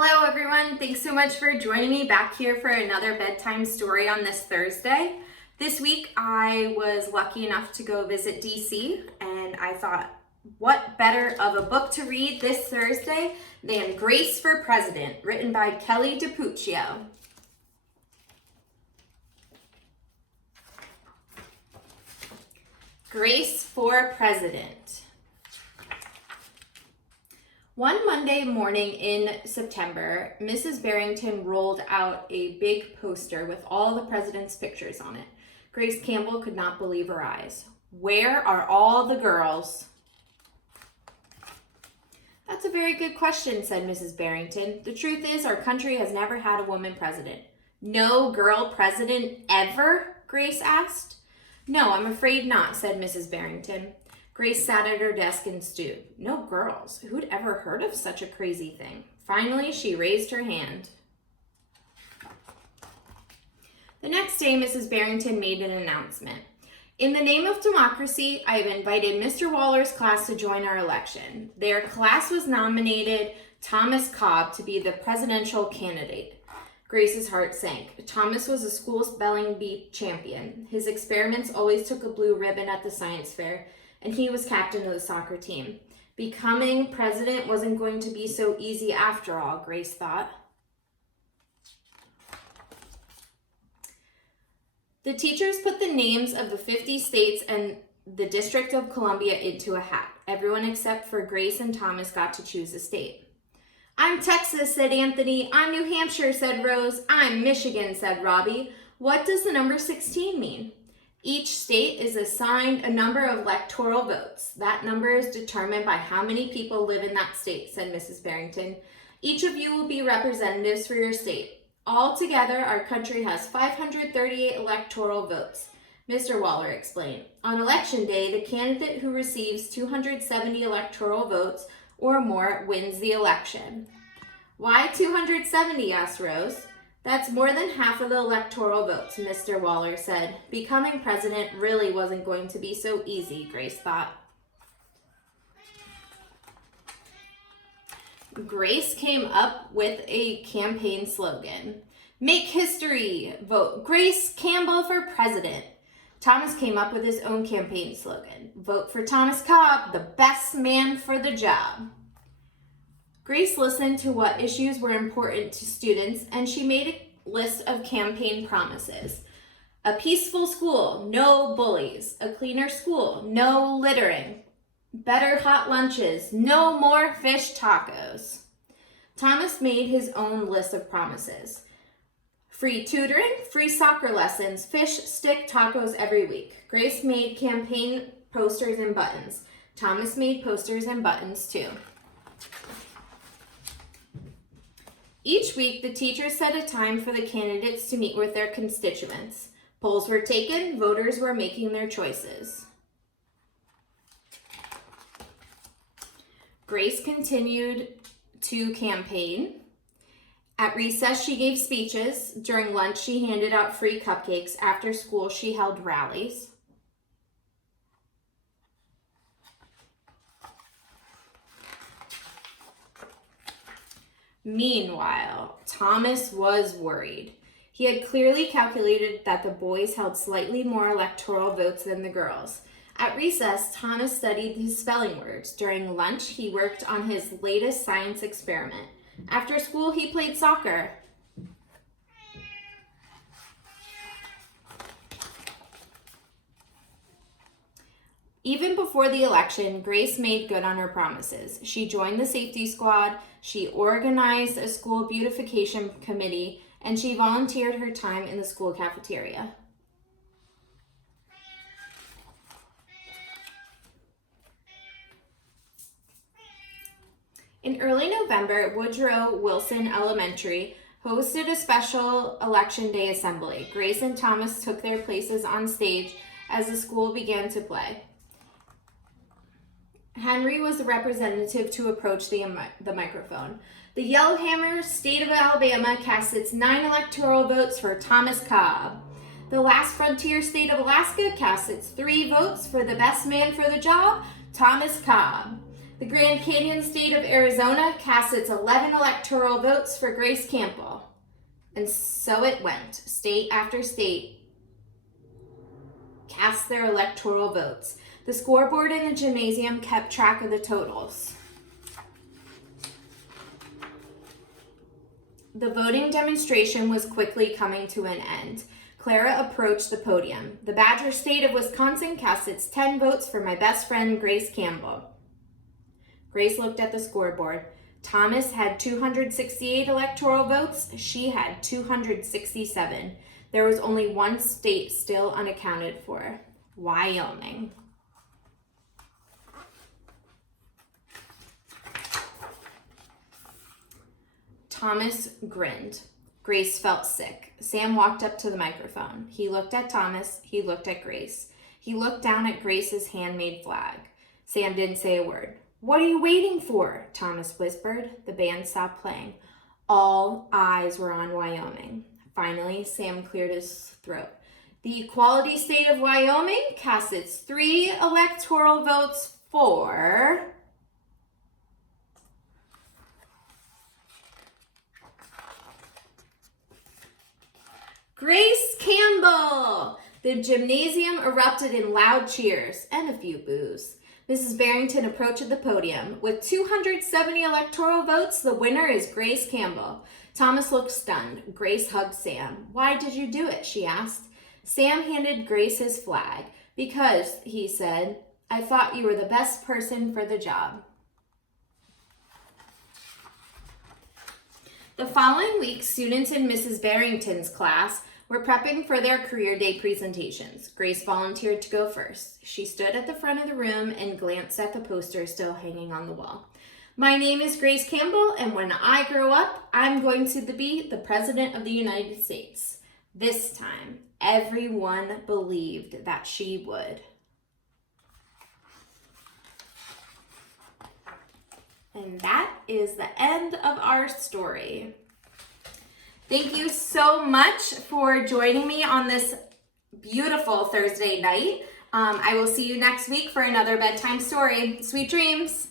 Hello everyone, thanks so much for joining me back here for another bedtime story on this Thursday. This week I was lucky enough to go visit DC and I thought what better of a book to read this Thursday than Grace for President, written by Kelly DiPucchio. Grace for President. One Monday morning in September, Mrs. Barrington rolled out a big poster with all the president's pictures on it. Grace Campbell could not believe her eyes. Where are all the girls? That's a very good question, said Mrs. Barrington. The truth is, our country has never had a woman president. No girl president ever? Grace asked. No, I'm afraid not, said Mrs. Barrington. Grace sat at her desk and stewed. No girls. Who'd ever heard of such a crazy thing? Finally, she raised her hand. The next day, Mrs. Barrington made an announcement. In the name of democracy, I have invited Mr. Waller's class to join our election. Their class was nominated Thomas Cobb to be the presidential candidate. Grace's heart sank. Thomas was a school spelling bee champion. His experiments always took a blue ribbon at the science fair, and he was captain of the soccer team. Becoming president wasn't going to be so easy after all, Grace thought. The teachers put the names of the 50 states and the District of Columbia into a hat. Everyone except for Grace and Thomas got to choose a state. I'm Texas, said Anthony. I'm New Hampshire, said Rose. I'm Michigan, said Robbie. What does the number 16 mean? Each state is assigned a number of electoral votes. That number is determined by how many people live in that state, said Mrs. Barrington. Each of you will be representatives for your state. Altogether, our country has 538 electoral votes, Mr. Waller explained. On election day, the candidate who receives 270 electoral votes or more wins the election. Why 270, asked Rose. That's more than half of the electoral votes, Mr. Waller said. Becoming president really wasn't going to be so easy, Grace thought. Grace came up with a campaign slogan. Make history, vote Grace Campbell for president. Thomas came up with his own campaign slogan. Vote for Thomas Cobb, the best man for the job. Grace listened to what issues were important to students, and she made a list of campaign promises. A peaceful school, no bullies. A cleaner school, no littering. Better hot lunches, no more fish tacos. Thomas made his own list of promises. Free tutoring, free soccer lessons, fish stick tacos every week. Grace made campaign posters and buttons. Thomas made posters and buttons too. Each week, the teachers set a time for the candidates to meet with their constituents. Polls were taken, voters were making their choices. Grace continued to campaign. At recess, she gave speeches. During lunch, she handed out free cupcakes. After school, she held rallies. Meanwhile, Thomas was worried. He had clearly calculated that the boys held slightly more electoral votes than the girls. At recess, Thomas studied his spelling words. During lunch, he worked on his latest science experiment. After school, he played soccer. Even before the election, Grace made good on her promises. She joined the safety squad, she organized a school beautification committee, and she volunteered her time in the school cafeteria. In early November, Woodrow Wilson Elementary hosted a special Election Day assembly. Grace and Thomas took their places on stage as the school began to play. Henry was the representative to approach the microphone. The Yellowhammer State of Alabama casts its 9 electoral votes for Thomas Cobb. The last frontier state of Alaska casts its 3 votes for the best man for the job, Thomas Cobb. The Grand Canyon state of Arizona cast its 11 electoral votes for Grace Campbell. And so it went. State after state cast their electoral votes. The scoreboard in the gymnasium kept track of the totals. The voting demonstration was quickly coming to an end. Clara approached the podium. The Badger state of Wisconsin cast its 10 votes for my best friend, Grace Campbell. Grace looked at the scoreboard. Thomas had 268 electoral votes. She had 267. There was only one state still unaccounted for: Wyoming. Thomas grinned. Grace felt sick. Sam walked up to the microphone. He looked at Thomas. He looked at Grace. He looked down at Grace's handmade flag. Sam didn't say a word. "What are you waiting for?" Thomas whispered. The band stopped playing. All eyes were on Wyoming. Finally, Sam cleared his throat. The equality state of Wyoming cast its 3 electoral votes for Grace Campbell. The gymnasium erupted in loud cheers and a few boos. Mrs. Barrington approached the podium. With 270 electoral votes, the winner is Grace Campbell. Thomas looked stunned. Grace hugged Sam. "Why did you do it?" she asked. Sam handed Grace his flag. "Because," he said, "I thought you were the best person for the job." The following week, students in Mrs. Barrington's class were prepping for their career day presentations. Grace volunteered to go first. She stood at the front of the room and glanced at the poster still hanging on the wall. "My name is Grace Campbell, and when I grow up, I'm going to be the President of the United States." This time, everyone believed that she would. And that is the end of our story. Thank you so much for joining me on this beautiful Thursday night. I will see you next week for another bedtime story. Sweet dreams.